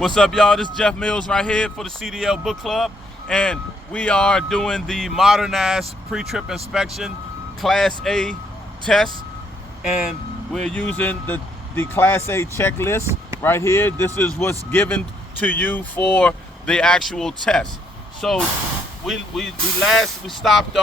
What's up, y'all? This is Jeff Mills right here for the CDL Book Club, and we are doing the Modernized Pre-Trip Inspection Class A test, and we're using the Class A checklist right here. This is what's given to you for the actual test. So we stopped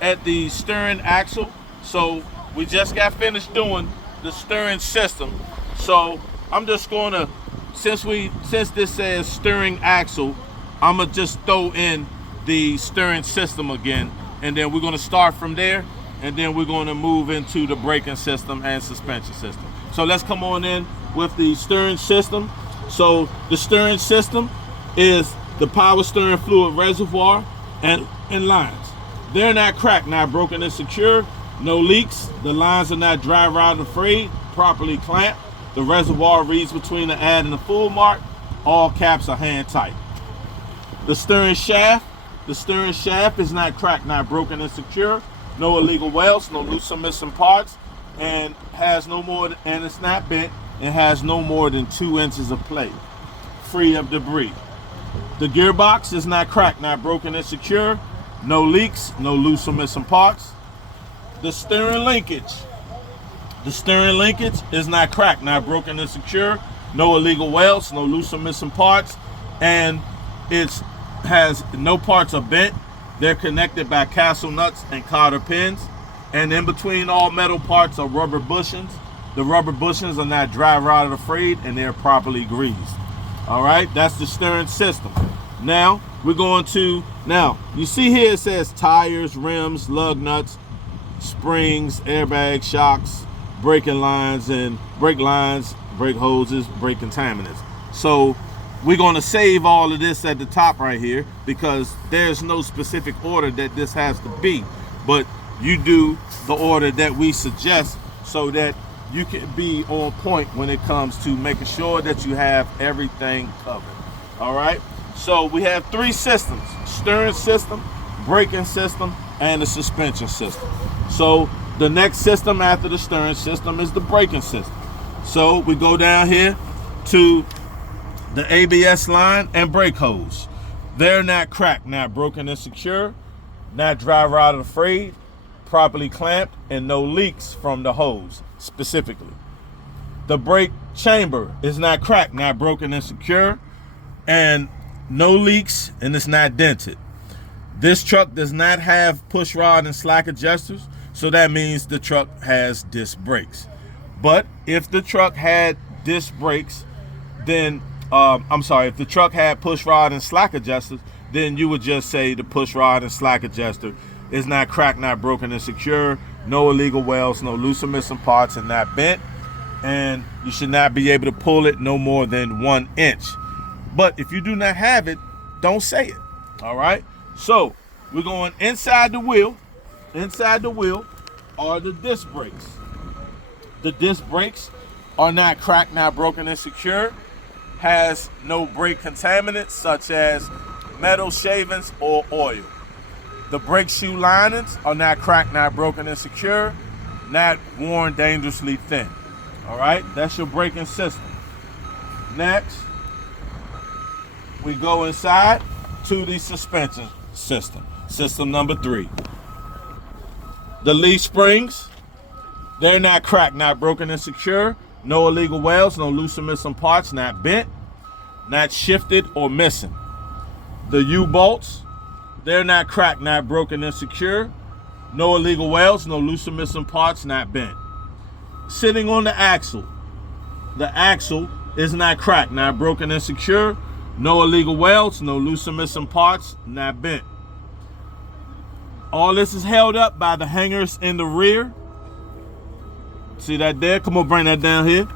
at the steering axle, so we just got finished doing the steering system. So I'm just going to, since this says steering axle, I'm gonna just throw in the steering system again, and then we're gonna start from there, and then we're gonna move into the braking system and suspension system. So let's come on in with the steering system. So the steering system is the power steering fluid reservoir and lines. They're not cracked, not broken, and secure. No leaks. The lines are not dry rot and frayed, properly clamped. The reservoir reads between the add and the full mark. All caps are hand tight. The steering shaft is not cracked, not broken, and secure. No illegal welds, no loose or missing parts, and it's not bent. It has no more than 2 inches of play, free of debris. The gearbox is not cracked, not broken, and secure. No leaks, no loose or missing parts. The steering linkage is not cracked, not broken, and secure. No illegal welds, no loose or missing parts, and it has no parts are bent. They're connected by castle nuts and cotter pins, and in between all metal parts are rubber bushings. The rubber bushings are not dry rotted or frayed, and they're properly greased. All right, that's the steering system. Now we're going to, you see here it says tires, rims, lug nuts, springs, airbag, shocks, braking lines, and brake lines, brake hoses, brake contaminants. So we're going to save all of this at the top right here, because there's no specific order that this has to be, but you do the order that we suggest so that you can be on point when it comes to making sure that you have everything covered. All right, so we have 3 systems: steering system, braking system, and the suspension system. So the next system after the steering system is the braking system. So we go down here to the ABS line and brake hose. They're not cracked, not broken and secure, not dry rotted or frayed, properly clamped, and no leaks from the hose specifically. The brake chamber is not cracked, not broken and secure, and no leaks, and it's not dented. This truck does not have push rod and slack adjusters, so that means the truck has disc brakes. But if the truck had disc brakes, then if the truck had push rod and slack adjusters, then you would just say the push rod and slack adjuster is not cracked, not broken, and secure. No illegal welds, no loose or missing parts, and not bent. And you should not be able to pull it no more than 1 inch. But if you do not have it, don't say it. All right. So we're going inside the wheel. Inside the wheel are the disc brakes. The disc brakes are not cracked, not broken, and secure. Has no brake contaminants such as metal shavings or oil. The brake shoe linings are not cracked, not broken, and secure. Not worn dangerously thin. All right, that's your braking system. Next, we go inside to the suspension system. System number 3. The leaf springs, they're not cracked, not broken, and secure. No illegal welds, no loose or missing parts, not bent, not shifted or missing. The U-bolts, they're not cracked, not broken, and secure. No illegal welds, no loose or missing parts, not bent. Sitting on the axle is not cracked, not broken, and secure. No illegal welds, no loose or missing parts, not bent. All this is held up by the hangers in the rear. See that there? Come on, bring that down here.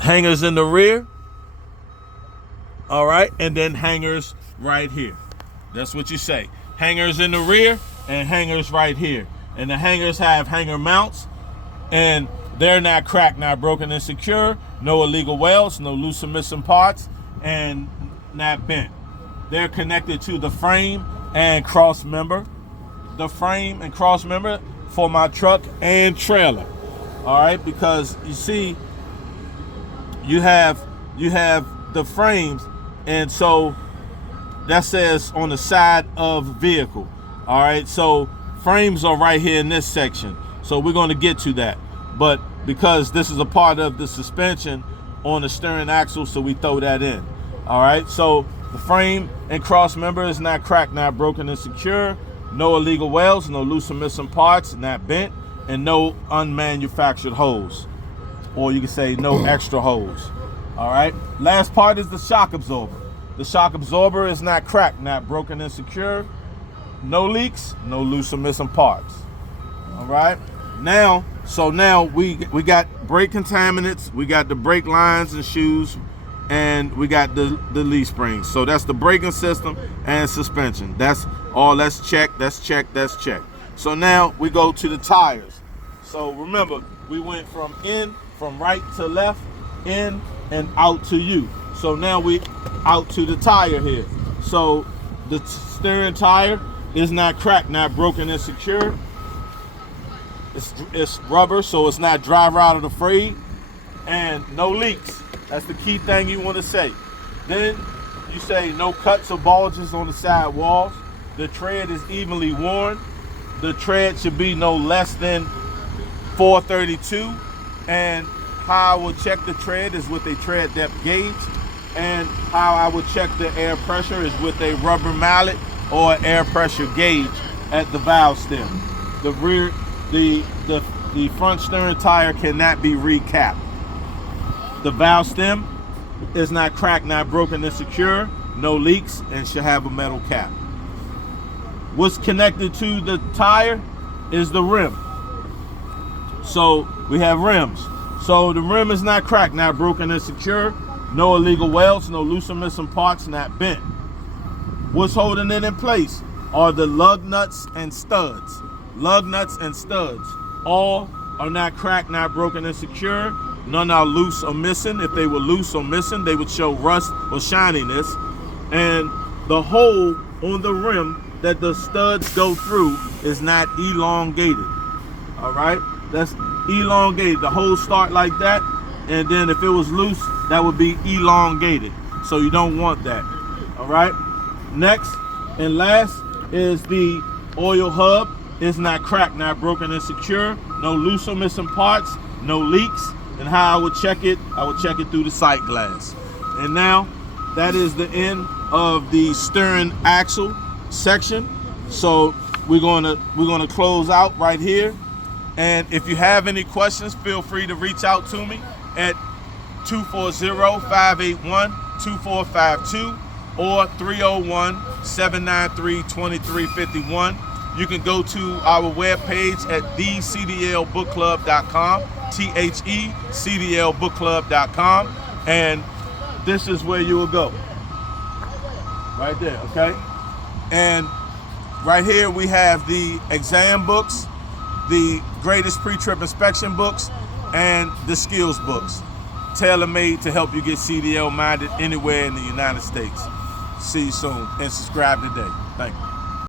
Hangers in the rear. All right, and then hangers right here. That's what you say. Hangers in the rear and hangers right here. And the hangers have hanger mounts, and they're not cracked, not broken, and secure. No illegal welds, no loose or missing parts, and not bent. They're connected to the frame and cross member. The frame and cross member for my truck and trailer. All right, because you see, you have the frames, and so that says on the side of vehicle. All right, so frames are right here in this section, so we're going to get to that, but because this is a part of the suspension on the steering axle, so we throw that in. All right, so the frame and cross member is not cracked, not broken, and secure. No illegal welds, no loose or missing parts, not bent, and no unmanufactured holes, or you can say no extra holes. All right, last part is the shock absorber. The shock absorber is not cracked, not broken, and secure. No leaks, no loose or missing parts. All right, now we got brake contaminants, we got the brake lines and shoes, and we got the leaf springs. So that's the braking system and suspension. That's all. That's checked. That's checked. That's checked. So now we go to the tires. So remember, we went from right to left, in and out to you. So now we out to the tire here. So the steering tire is not cracked, not broken, and secure. It's rubber, so it's not dry rotted or frayed, and no leaks. That's the key thing you want to say. Then you say no cuts or bulges on the side walls. The tread is evenly worn. The tread should be no less than 432. And how I would check the tread is with a tread depth gauge. And how I would check the air pressure is with a rubber mallet or air pressure gauge at the valve stem. The rear, the front steering tire cannot be recapped. The valve stem is not cracked, not broken, and secure, no leaks, and should have a metal cap. What's connected to the tire is the rim. So we have rims. So the rim is not cracked, not broken, and secure, no illegal welds, no loose or missing parts, not bent. What's holding it in place are the lug nuts and studs. Lug nuts and studs. All are not cracked, not broken, and secure. None are loose or missing. If they were loose or missing, they would show rust or shininess. And the hole on the rim that the studs go through is not elongated. All right, that's elongated. The holes start like that, and then if it was loose, that would be elongated. So you don't want that. All right. Next and last is the oil hub. It's not cracked, not broken, and secure. No loose or missing parts, no leaks. And how I would check it, I would check it through the sight glass. And now that is the end of the steering axle section. So we're gonna close out right here. And if you have any questions, feel free to reach out to me at 240-581-2452 or 301-793-2351. You can go to our webpage at thecdlbookclub.com, thecdlbookclub.com, and this is where you will go. Right there, okay? And right here we have the exam books, the greatest pre-trip inspection books, and the skills books, tailor-made to help you get CDL minded anywhere in the United States. See you soon, and subscribe today. Thank you.